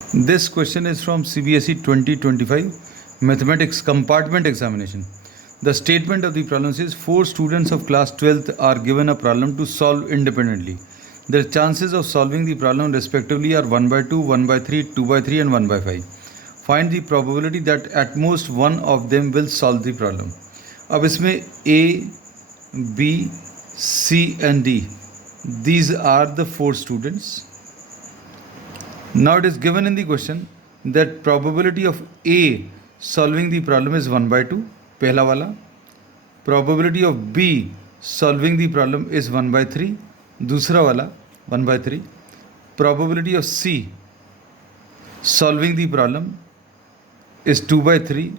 This question is from CBSE 2025 Mathematics Compartment Examination. The statement of the problem says 4 students of class 12th are given a problem to solve independently. Their chances of solving the problem respectively are 1 by 2, 1 by 3, 2 by 3 and 1 by 5. Find the probability that at most one of them will solve the problem. अब इसमें A, B, C and D, these are the 4 students. Now it is given in the question that probability of A solving the problem is 1 by 2, पहला वाला. Probability of B solving the problem is 1 by 3, दूसरा वाला 1 by 3. Probability of C solving the problem is 2 by 3,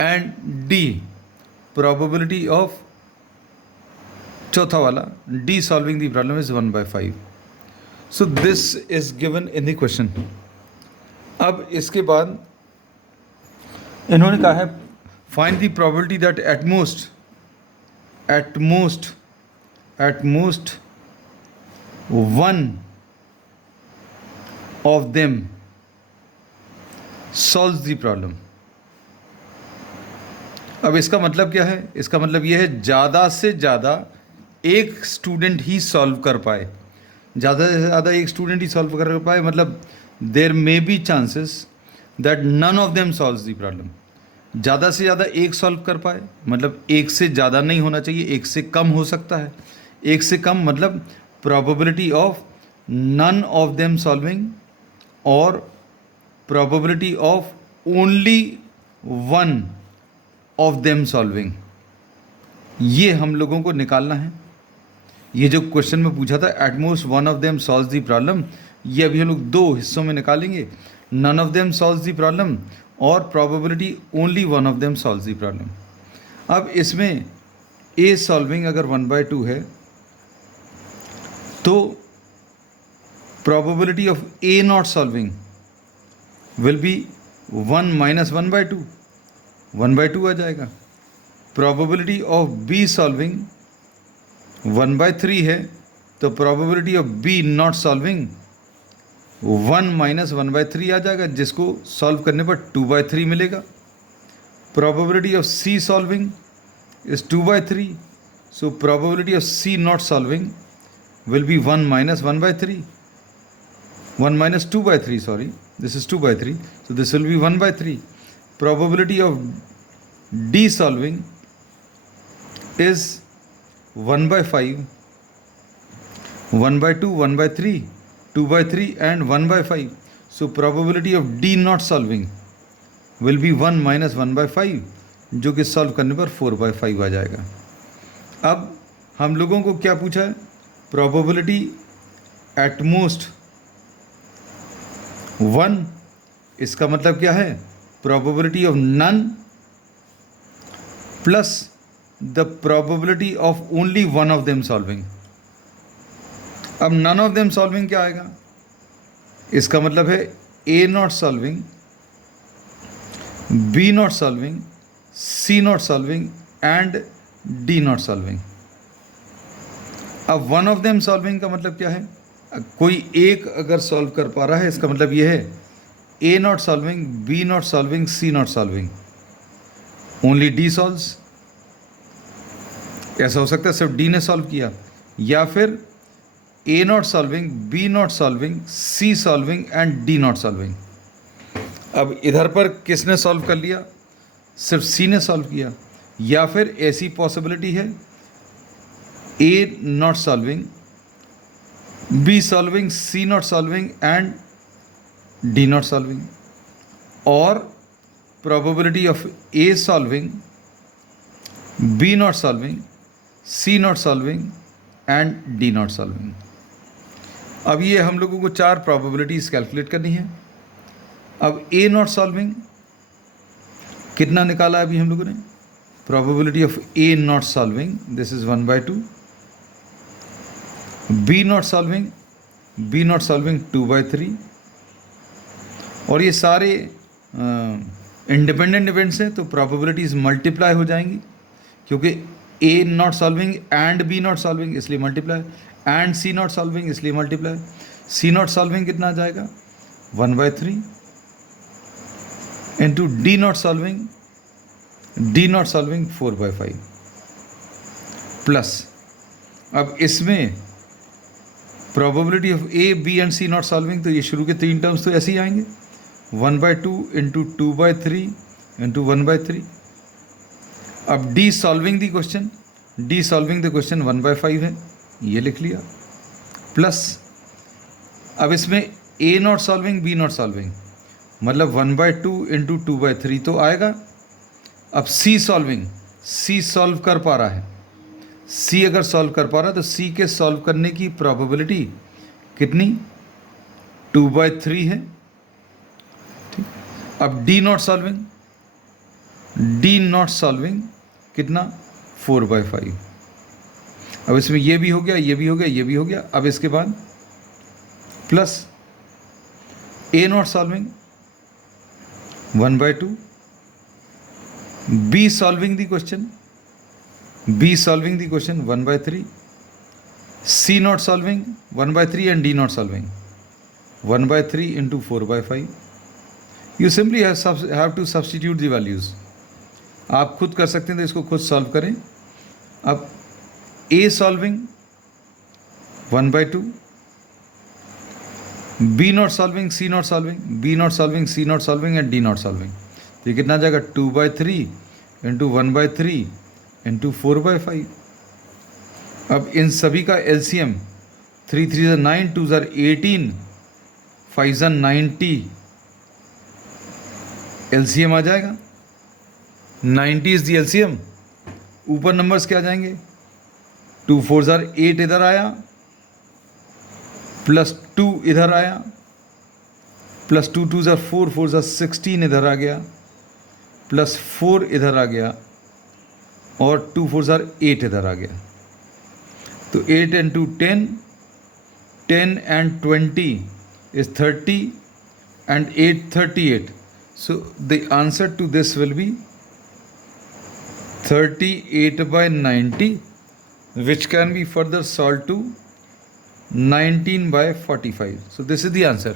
and D probability of चौथा वाला D solving the problem is 1 by 5. So this is given in the question. अब इसके बाद इन्होंने कहा है find the probability that at most one of them solves the problem. अब इसका मतलब क्या है? इसका मतलब यह है ज़्यादा से ज़्यादा एक स्टूडेंट ही सॉल्व कर पाए. ज़्यादा से ज़्यादा एक स्टूडेंट ही सॉल्व कर पाए मतलब there may be chances that none of them solves the problem. ज़्यादा से ज़्यादा एक सॉल्व कर पाए मतलब एक से ज़्यादा नहीं होना चाहिए, एक से कम हो सकता है. एक से कम मतलब probability of none of them solving और probability of only one of them solving. ये हम लोगों को निकालना है. ये जो क्वेश्चन में पूछा था at most one of them solves the problem, ये अभी हम लोग 2 हिस्सों में निकालेंगे. None of them solves the problem और probability only one of them solves the problem. अब इसमें ए सॉल्विंग अगर 1 by 2 है तो probability of A not solving will be 1 minus 1 by 2, 1 by 2 आ जाएगा. Probability of B solving 1 by 3 है तो probability of B not solving 1 minus 1 by 3 आ जाएगा, जिसको सॉल्व करने पर 2 by 3 मिलेगा. Probability of C solving is 2 by 3, so probability of C not solving will be 1 minus 1 by 3, 1 minus 2 by 3, sorry, this is 2 by 3, so this will be 1 by 3. Probability of D solving is 1 by 5, 1 by 2, 1 by 3, 2 by 3 and 1 by 5. So probability of D not solving will be 1 minus 1 by 5, जो कि solve करने पर 4 by 5 आ जाएगा. अब हम लोगों को क्या पूछा है? प्रोबेबिलिटी एट मोस्ट 1, इसका मतलब क्या है? Probability of none plus the probability of only one of them solving. अब नन ऑफ देम सॉल्विंग क्या आएगा? इसका मतलब है A not solving, B not solving, C not solving and D not solving. अब वन ऑफ देम सॉल्विंग का मतलब क्या है? कोई एक अगर सॉल्व कर पा रहा है इसका मतलब यह है A not solving, B not solving, C not solving, only D solves. ऐसा हो सकता है सिर्फ डी ने सॉल्व किया, या फिर A not solving, B not solving, C solving and D not solving. अब इधर पर किसने सॉल्व कर लिया? सिर्फ सी ने सॉल्व किया. या फिर ऐसी पॉसिबिलिटी है A not solving, B solving, C not solving and D not solving, और probability of A solving, B not solving, C not solving and D not solving. अब ये हम लोगों को 4 प्रोबेबिलिटीज़ कैलकुलेट करनी है. अब ए नॉट सॉल्विंग कितना निकाला अभी हम लोगों ने? Probability of A not solving this is 1 by 2, B not solving 2 by 3, और ये सारे इंडिपेंडेंट इवेंट्स हैं तो प्रोबेबिलिटीज़ मल्टीप्लाई हो जाएंगी, क्योंकि A not solving and B not solving इसलिए multiply, and C not solving इसलिए मल्टीप्लाई. सी नॉट सॉल्विंग कितना आ जाएगा? 1/3 into D not solving 4/5 plus, अब इसमें probability of A B and C not solving, तो ये शुरू के 3 टर्म्स तो ऐसे ही आएंगे, 1/2 इंटू 2/3 इंटू 1/3. अब डी सॉल्विंग द क्वेश्चन, 1/5 है, ये लिख लिया, प्लस अब इसमें A not solving B not solving, मतलब 1/2 इंटू 2/3 तो आएगा. अब सी सॉल्विंग, सी सॉल्व कर पा रहा है, सी अगर सॉल्व कर पा रहा है तो सी के सॉल्व करने की प्रोबेबिलिटी कितनी, 2/3 है. ठीक, अब डी नॉट सॉल्विंग कितना, 4/5. अब इसमें ये भी हो गया, ये भी हो गया, ये भी हो गया. अब इसके बाद plus A not solving 1/2, B solving the question 1/3, C not solving 1/3 and D not solving 1/3 into 4/5. You simply have to substitute the values. आप खुद कर सकते हैं तो इसको खुद सॉल्व करें. अब A solving 1/2, B not solving C not solving, B not solving C not solving and D not solving, तो ये कितना आ जाएगा, 2/3 इंटू 1/3 इंटू 4/5. अब इन सभी का एलसीएम 3 3 ज़ा 9, 2 ज़ा 18, 5 ज़ा 90, एलसीएम आ जाएगा 90 इज दी एलसीएम. ऊपर नंबर्स क्या आ जाएंगे, 2 4 ज़ा 8 इधर आया, प्लस 2 इधर आया, प्लस 2 2 ज़ा 4, 4 ज़ा 16 इधर आ गया, प्लस 4 इधर आ गया, और 2 4 ज़ा 8 इधर आ गया. तो 8 into 10, 10 and 20 is 30 and 8 38. So the answer to this will be 38/90, which can be further solved to 19/45. So this is the answer.